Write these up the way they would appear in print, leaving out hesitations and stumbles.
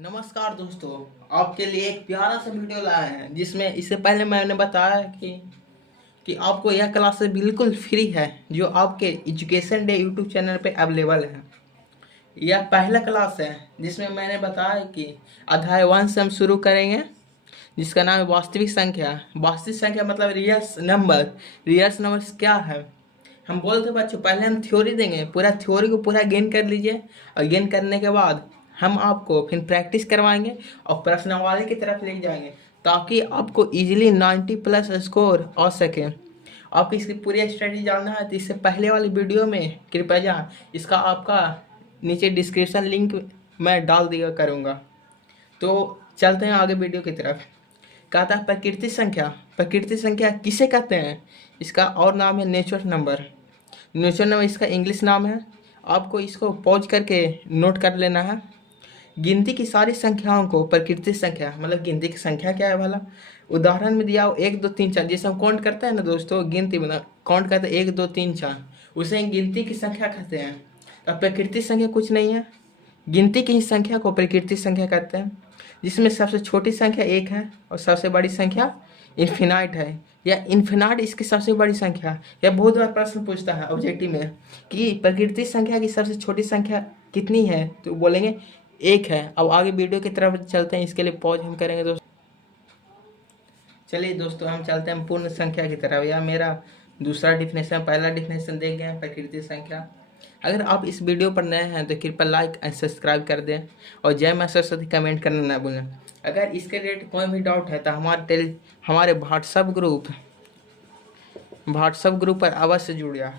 नमस्कार दोस्तों, आपके लिए एक प्यारा सा वीडियो लाए हैं जिसमें इससे पहले मैंने बताया कि आपको यह क्लासेस बिल्कुल फ्री है जो आपके एजुकेशन डे यूट्यूब चैनल पे अवेलेबल है। यह पहला क्लास है जिसमें मैंने बताया कि अध्याय 1 से हम शुरू करेंगे, जिसका नाम है वास्तविक संख्या। वास्तविक संख्या मतलब रियल नंबर। रियल नंबर क्या है हम बोलते बच्चों, पहले हम थ्योरी देंगे, पूरा थ्योरी को पूरा गेन कर लीजिए और गेन करने के बाद हम आपको फिर प्रैक्टिस करवाएंगे और प्रश्नावली की तरफ ले जाएंगे ताकि आपको इजीली 90 प्लस स्कोर आ सके। आपको इसकी पूरी स्ट्रेटजी जानना है तो इससे पहले वाली वीडियो में कृपया इसका आपका नीचे डिस्क्रिप्शन लिंक मैं डाल दिया करूँगा। तो चलते हैं आगे वीडियो की तरफ। कहता है प्रकृति संख्या। प्रकृति संख्या किसे कहते हैं? इसका और नाम है नेचुरल नंबर। नेचुरल नंबर इसका इंग्लिश नाम है। आपको इसको पॉज करके नोट कर लेना है। गिनती की सारी संख्याओं को प्रकृति संख्या मतलब गिनती की संख्या क्या है भला? उदाहरण में दिया हो 1 2 3 4, जैसे हम काउंट करते हैं ना दोस्तों, गिनती मतलब काउंट करते हैं 1 2 3 4, उसे गिनती की संख्या कहते हैं। तो प्रकृति संख्या कुछ नहीं है, गिनती की ही संख्या को प्रकृति संख्या कहते हैं, जिसमें सबसे छोटी संख्या 1 है और सबसे बड़ी संख्या इन्फिनाइट है। या इन्फिनाइट इसकी सबसे बड़ी संख्या। यह बहुत बार प्रश्न पूछता है ऑब्जेक्टिव में कि प्रकृति संख्या की सबसे छोटी संख्या कितनी है, तो बोलेंगे 1 है। अब आगे वीडियो की तरफ चलते हैं, इसके लिए पॉज हम करेंगे दोस्तों। चलिए दोस्तों, हम चलते हैं पूर्ण संख्या की तरफ। यह मेरा दूसरा डिफिनेशन, पहला डिफिनेशन देख गए प्रकृति संख्या। अगर आप इस वीडियो पर नए हैं तो कृपया लाइक एंड सब्सक्राइब कर दें और जय मां सरस्वती कमेंट करना ना भूलें। अगर इसके रिलेटेड कोई भी डाउट है तो हमारे व्हाट्सएप ग्रुप पर अवश्य जुड़िए।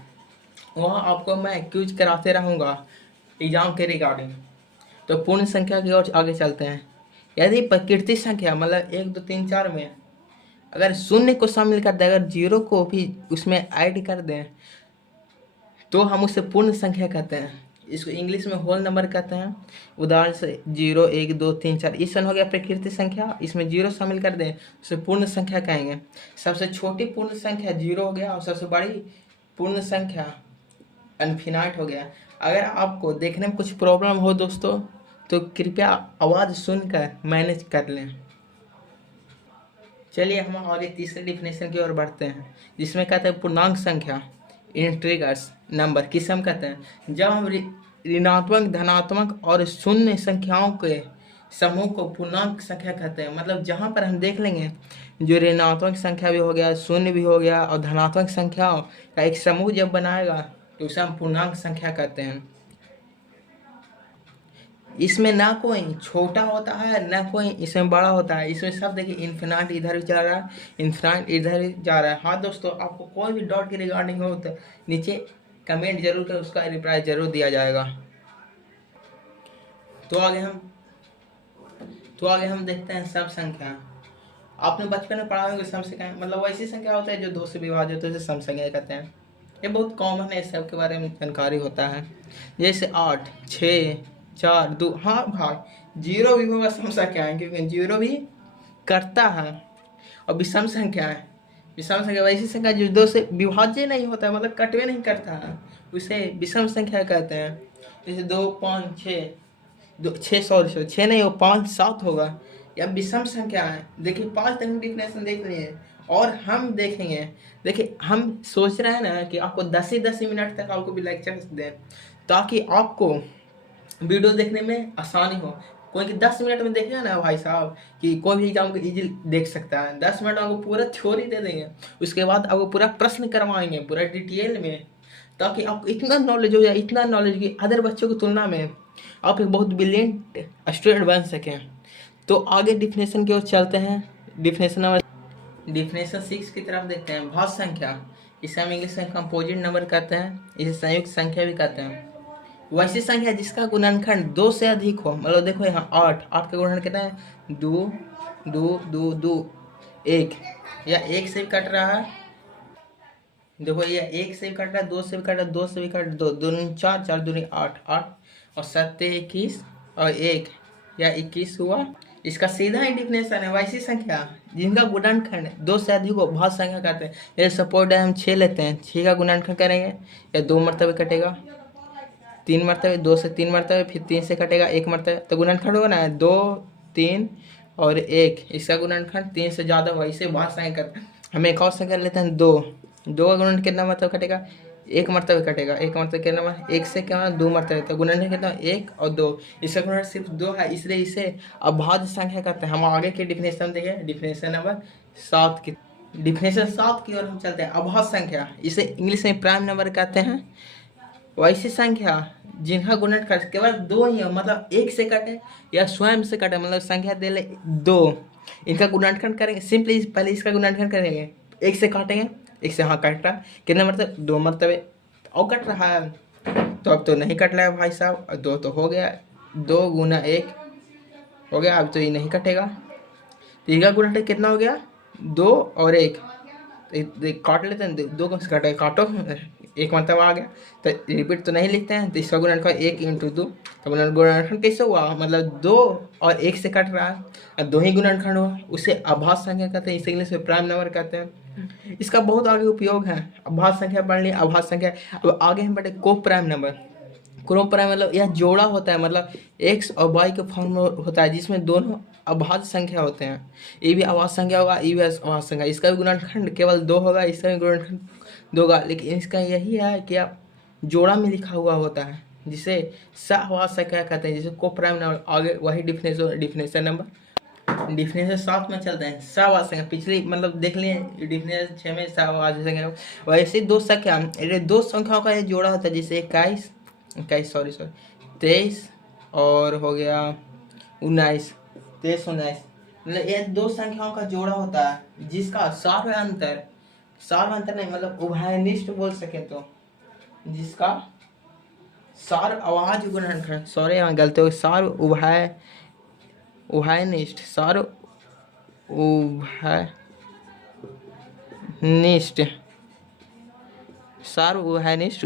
वहाँ आपको मैं क्यूज कराते रहूँगा एग्जाम के रिगार्डिंग। तो पूर्ण संख्या की ओर आगे चलते हैं। यदि प्रकृति संख्या मतलब 1 2 3 4 में अगर शून्य को शामिल कर दें, अगर जीरो को भी उसमें ऐड कर दें तो हम उसे पूर्ण संख्या कहते हैं। इसको इंग्लिश में होल नंबर कहते हैं। उदाहरण से 0 1 2 3 4 इस हो गया प्रकृति संख्या, इसमें जीरो शामिल कर दें उसे पूर्ण संख्या कहेंगे। सबसे छोटी पूर्ण संख्या 0 हो गया और सबसे बड़ी पूर्ण संख्या इनफिनाइट हो गया। अगर आपको देखने में कुछ प्रॉब्लम हो दोस्तों तो कृपया आवाज़ सुनकर मैनेज कर लें। चलिए हम आगे तीसरे डिफिनेशन की ओर बढ़ते हैं, जिसमें कहते हैं पूर्णांक संख्या इंटीजर्स नंबर किसे हम कहते हैं? जब हम ऋणात्मक धनात्मक और शून्य संख्याओं के समूह को पूर्णांक संख्या कहते हैं। मतलब जहाँ पर हम देख लेंगे जो ऋणात्मक संख्या भी हो गया, शून्य भी हो गया और धनात्मक संख्याओं का एक समूह जब बनाएगा तो उसे हम पूर्णांक संख्या कहते हैं। इसमें ना कोई छोटा होता है ना कोई इसमें बड़ा होता है। इसमें सब देखिए इन्फिनाइट इधर जा रहा है, इन्फिनाइट इधर जा रहा है। हाँ दोस्तों, आपको कोई भी डॉट की रिगार्डिंग हो तो नीचे कमेंट जरूर कर, उसका रिप्लाई जरूर दिया जाएगा। तो आगे हम देखते हैं सब संख्या। आपने बचपन में पढ़ा होगा सम संख्या मतलब वैसी संख्या होता है जो 2 से विभाजित होते हैं, सम संख्या कहते हैं। ये बहुत कॉमन है, इस सब के बारे में जानकारी होता है। जैसे 8 6 4 2। हाँ भाई, जीरो भी होगा सम संख्या है, क्योंकि जीरो भी करता है। और विषम संख्या है, विषम संख्या वैसी संख्या जो 2 से विभाज्य नहीं होता है, मतलब कटवे नहीं करता है, उसे विषम संख्या कहते हैं। जैसे 2 5 6 6 नहीं हो 5 7 होगा, या विषम संख्या है। देखिए 5 तक डिफिनेशन देख लिए और हम देखेंगे। देखिए हम सोच रहे हैं ना कि आपको 10 ही मिनट तक आपको भी लेक्चर दें ताकि आपको वीडियो देखने में आसानी हो। कोई कि 10 मिनट में देखेगा ना भाई साहब कि कोई भी एग्जाम को इजीली देख सकता है। 10 मिनट में आपको पूरा थ्योरी दे देंगे, उसके बाद आपको पूरा प्रश्न करवाएंगे पूरा डिटेल में, ताकि आपको इतना नॉलेज हो जाए, इतना नॉलेज कि अदर बच्चों की तुलना में आप एक बहुत ब्रिलियंट स्टूडेंट बन सकें। तो आगे डिफिनेशन की ओर चलते हैं। डिफिनेशन 6 की तरफ देखते हैं। भाज्य संख्या, इसे हम इंग्लिश में कंपोजिट नंबर कहते हैं, इसे संयुक्त संख्या भी कहते हैं। वैसी संख्या जिसका गुणनखंड 2 से अधिक हो। मतलब देखो यहाँ 8 का गुणनखंड कितना है? 2 2 2 2 1, या 1 से भी कट रहा है। देखो ये 1 से भी कट रहा है, 2 से भी कट रहा है, 2 से भी कट 2 2 4 4 2 8 8 और 7 21 और 1 या 21 हुआ। इसका सीधा ही डिफिनेशन है वैसी संख्या जिनका गुणनखंड 2 से अधिक हो, भाज्य संख्या कहते हैं। जैसे सपोज हम 6 लेते हैं, 6 का गुणनखंड करेंगे या 2 मरतबे कटेगा। 3 मरतबे, 2 से 3 मरतबे, फिर 3 से कटेगा 1 मरतबे, तो गुणनखंड होगा ना 2, 3 और 1। इसका गुणनखंड 3 से ज़्यादा हुआ, इसे वहाँ संख्या करते हैं। हम एक और संख्या लेते हैं 2। 2 का गुणन कितना मरतबे कटेगा? 1 मरतबे कटेगा। 1 मरतबे कितना? 1 से क्या 2 मरतबे, तो गुणन कितना? 1 और 2। इसका गुणन सिर्फ 2 है, इसलिए इसे अभाज्य संख्या कहते हैं। हम आगे के डिफिनेशन देखें, डिफिनेशन नंबर 7 की, डिफिनेशन 7 की ओर हम चलते हैं। अभाज्य संख्या, इसे इंग्लिश में प्राइम नंबर कहते हैं। वैसी संख्या जिनका गुणनखंड केवल 2 ही है, मतलब 1 से कटे या स्वयं से कटे, मतलब संख्या दे ले 2, इनका गुणनखंड करेंगे। सिंपली पहले इसका गुणनखंड करेंगे, 1 से काटेंगे, 1 से हाँ कट रहा, कितने मरतबे? 2 मरतबे, और कट रहा है, तो अब तो नहीं कट रहा है भाई साहब, 2 तो हो गया, 2 गुना 1 हो गया, अब तो ये नहीं कटेगा। तो इनका गुणनखंड कितना हो गया? 2 और 1, काट लेते हैं, 2 को काटे, काटो, 1 मरतबा आ गया, तो रिपीट तो नहीं लिखते हैं, तो इसका गुणनखंड 1 × 2, तो गुणनखंड कैसे हुआ? मतलब 2 और 1 से कट रहा है, और 2 ही गुणनखंड हुआ, उसे अभाज्य संख्या कहते हैं, इसे इंग्लिश में प्राइम नंबर कहते हैं। इसका बहुत आगे उपयोग है। अभाज्य संख्या पढ़ ली, अभाज्य संख्या। अब आगे हम पढ़े को प्राइम नंबर। क्रोम प्राइम मतलब यह जोड़ा होता है, मतलब एक्स और वाई के फॉर्म में होता है, जिसमें दोनों अभाज्य संख्या होते हैं। ये भी अभाज्य संख्या होगा, ये भी अभाज्य संख्या, इसका भी गुणनखंड केवल 2 होगा, इसका भी गुणनखंड 2 होगा, लेकिन इसका यही है कि आप जोड़ा में लिखा हुआ होता है, जिसे सहअभाज्य संख्या कहते हैं, जिसे को प्राइम नंबर। आगे वही डिफिनेशन नंबर, डिफिनेशन 7 में चलते हैं। सहअभाज्य संख्या पिछली मतलब देख लिए, डिफिनेशन 6 में सहअभाज्य संख्या। वैसे दो संख्याओं का ये जोड़ा होता है, जैसे 21 23 और हो गया 19, 23 19, मतलब ये 2 संख्याओं का जोड़ा होता है, जिसका सार्वअंतर नहीं, मतलब उभयनिष्ठ बोल सके तो, जिसका सार्वअभाज्य गुणनखंड, सॉरी यहाँ गलती हो, उभयनिष्ठ सार्वभौमिक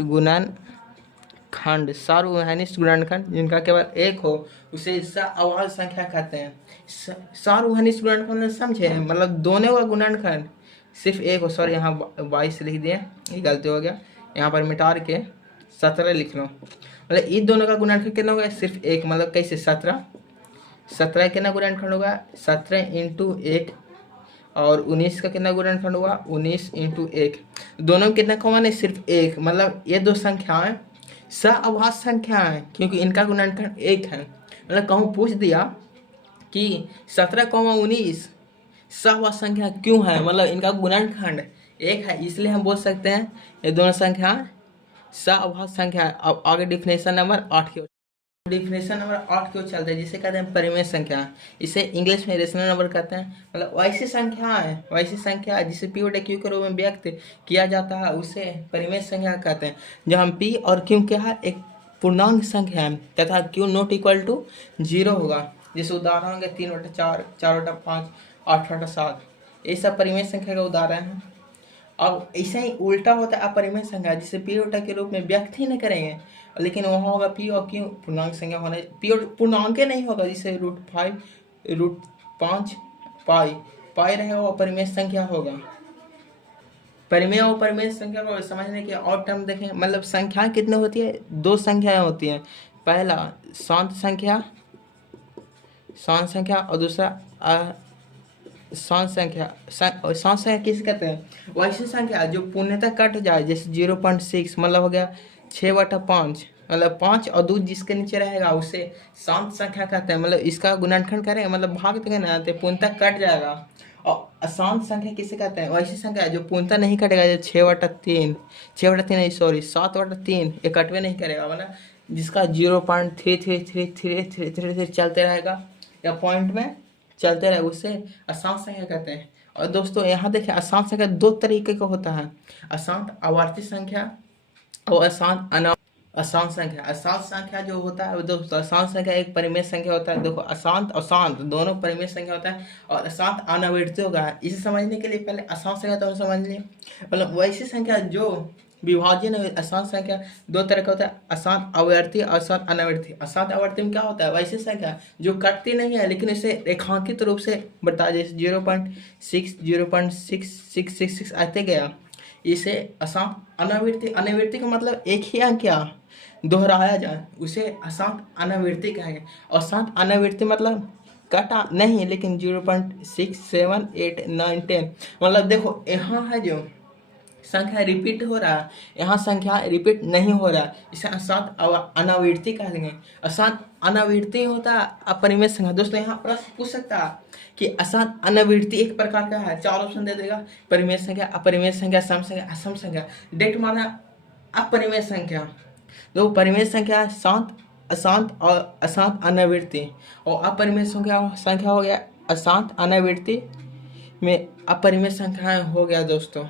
गुणनखंड जिनका केवल 1 हो, उसे सहअभाज्य संख्या कहते हैं। सार्वभौमिक गुणनखंड समझे, मतलब दोनों का गुणनखंड सिर्फ 1 हो। सॉरी यहाँ 22 लिख दिए, ये गलती हो गया, यहाँ पर मिटा के 17 लिख लो। मतलब इन दोनों का गुणनखंड कितना होगा? सिर्फ 1, मतलब कैसे? 17 कितना गुणनखंड होगा? 17 × 1, और 19 का कितना गुणनखंड हुआ? 19 × 1। दोनों में कितना कॉमन है? सिर्फ 1, मतलब ये 2 संख्याएं सहअभाज्य संख्या है, क्योंकि इनका गुणनखंड 1 है। मतलब कहूँ पूछ दिया कि 17, 19 सहअभाज्य संख्या क्यों है, मतलब इनका गुणनखंड 1 है, इसलिए हम बोल सकते हैं ये दोनों संख्या सहअभाज्य संख्या है। अब आगे डिफिनेशन नंबर 8 की ओर चलते हैं, जिसे कहते हैं परिमेय संख्या। इसे इंग्लिश में रेशनल नंबर कहते हैं। मतलब वैसी संख्या जिसे पी और क्यू के रूप में व्यक्त किया जाता है, उसे परिमेय संख्या कहते हैं। जहाँ पी और क्यू क्या है? एक पूर्णांक संख्या है, तथा क्यू नॉट इक्वल टू 0 होगा। जैसे उदाहरण होंगे 3/4, 4/5, 8/7, ये सब परिमेय संख्या का उदाहरण है। अब ऐसा ही उल्टा होता है अपरिमेय संख्या, जिसे पी और के रूप में व्यक्त ही नहीं करेंगे, लेकिन वहाँ होगा पी और क्यू पूर्णांक संख्या होना। पी और पूर्णांक नहीं होगा, जिसे √5, √5 पाई रहेगा, वो परिमेय संख्या होगा। परिमेय और परिमेय संख्या को समझने के और टर्म देखें, मतलब संख्या कितने होती है? 2 संख्याएं होती हैं। पहला शांत संख्या और दूसरा शांत संख्या किसे कहते हैं? वैसी संख्या जो पूर्णतः कट जाए, जैसे 0.6 मतलब हो गया 6/5, मतलब 5 और 2 जिसके नीचे रहेगा उसे शांत संख्या कहते हैं। मतलब इसका गुणनखंड करेंगे, मतलब भाग देंगे ना, तो पूर्णतः कट जाएगा। और अशांत संख्या किसे कहते हैं? वैसी संख्या जो पूर्णतः नहीं कटेगा, जैसे 7/3 ये कटवे नहीं करेगा, मतलब जिसका 0.3333 चलते रहेगा या पॉइंट में चलते रहे, उसे अशांत संख्या कहते हैं। और दोस्तों यहाँ देखिए, अशांत संख्या 2 तरीके का होता है, अशांत आवर्ती संख्या और अशांत संख्या। अशांत संख्या जो होता है दोस्तों, अशांत संख्या एक परिमेय संख्या होता है। देखो अशांत और शांत दोनों परिमेय संख्या होता है, और अशांत अनावर्ती होगा। इसे समझने के लिए पहले अशांत संख्या तो समझ लिए, मतलब वैसी संख्या जो विभाजन है। अशांत संख्या 2 तरह का होता है, अशांत आवर्ती और अशांत अनावर्ती। अशांत आवर्ती में क्या होता है? वैसी संख्या जो कटती नहीं है, लेकिन इसे रेखांकित रूप से बढ़ता है, जैसे 0.6 0.6666 आते गया, इसे अशांत। अनावर्ती का मतलब एक ही अंक क्या दोहराया जाए उसे अशांत अनावृत्ति कहेंगे। अशांत अनावृत्ति मतलब कटा नहीं, लेकिन 0.6, 7, 8, 9, 10 मतलब देखो यहाँ है जो संख्या रिपीट हो रहा है, यहाँ संख्या रिपीट नहीं हो रहा है, इसे अशांत अनावृत्ति कह देंगे। अशांत अनावृत्ति होता है अपरिमेय संख्या। दोस्तों यहाँ प्रश्न पूछ सकता है कि अशांत अनावृत्ति एक प्रकार का है, 4 ऑप्शन दे देगा, परिमेय संख्या, अपरिमेय संख्या, सम संख्या, असम संख्या। डेट माना अपरिमेय संख्या, दो परिमेय संख्या शांत, अशांत और अशांत अनावृत्ति, और अपरिमेय संख्या हो गया अशांत अनावृत्ति में अपरिमेय संख्या हो गया। दोस्तों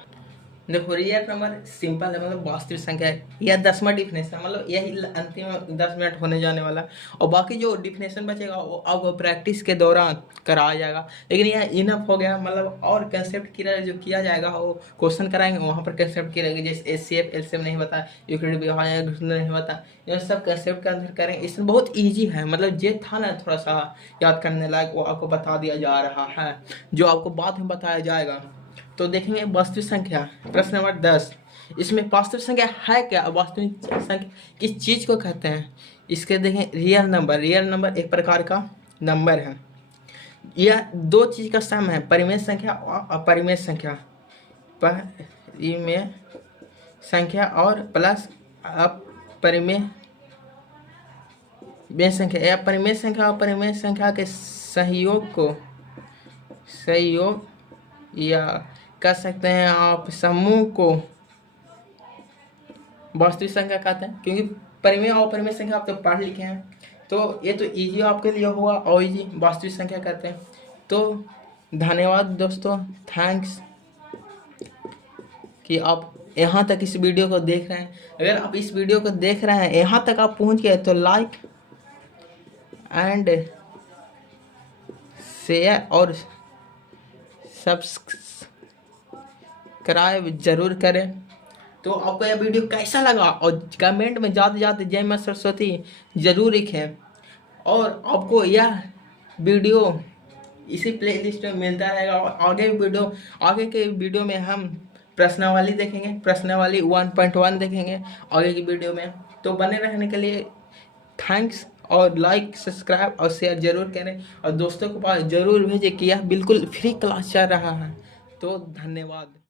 देखो रियल नंबर सिंपल है, मतलब वास्तविक संख्या है, यह 10वां डिफिनेशन, मतलब यही अंतिम 10 मिनट होने जाने वाला। और बाकी जो डिफिनेशन बचेगा वो आपको प्रैक्टिस के दौरान कराया जाएगा। लेकिन यह इनफ हो गया, मतलब और कंसेप्ट की जो किया जाएगा वो क्वेश्चन कराएंगे, वहाँ पर कंसेप्ट की रहेगी, जैसे एचसीएफ एलसीएम नहीं बता, यूक्लिड नहीं बता, ये सब कंसेप्ट के अंदर करेंगे। इसमें बहुत ईजी है, मतलब ये था ना थोड़ा सा याद करने लायक, वो आपको बता दिया जा रहा है, जो आपको बाद में बताया जाएगा। तो देखेंगे वास्तविक संख्या, प्रश्न नंबर 10। इसमें वास्तविक संख्या है क्या, वास्तविक संख्या किस चीज को कहते हैं? इसके देखें रियल नंबर। रियल नंबर एक प्रकार का नंबर है, यह दो चीज का सम है, परिमेय संख्या और अपरिमेय संख्या। परिमेय संख्या और प्लस अपरिमेय संख्या, या परिमेय संख्या और अपरिमेय संख्या के सहयोग या कह सकते हैं आप समूह को वास्तविक संख्या कहते हैं। क्योंकि परिमेय और अपरिमेय संख्या आप तो पढ़ लिखे हैं, तो ये तो इजी आपके लिए हुआ, और इजी वास्तविक संख्या कहते हैं। तो धन्यवाद दोस्तों, थैंक्स कि आप यहाँ तक इस वीडियो को देख रहे हैं। अगर आप इस वीडियो को देख रहे हैं, यहाँ तक आप पहुँच गए, तो लाइक एंड शेयर और सब्सक्राइब जरूर करें। तो आपको यह वीडियो कैसा लगा, और कमेंट में जाते जाते जय मां सरस्वती जरूर लिखें। और आपको यह वीडियो इसी प्लेलिस्ट में मिलता रहेगा, और आगे के वीडियो में हम प्रश्नावली देखेंगे, प्रश्नावली 1.1 देखेंगे आगे की वीडियो में। तो बने रहने के लिए थैंक्स, और लाइक सब्सक्राइब और शेयर जरूर करें, और दोस्तों के पास जरूर भेजें कि यह बिल्कुल फ्री क्लास चल रहा है। तो धन्यवाद।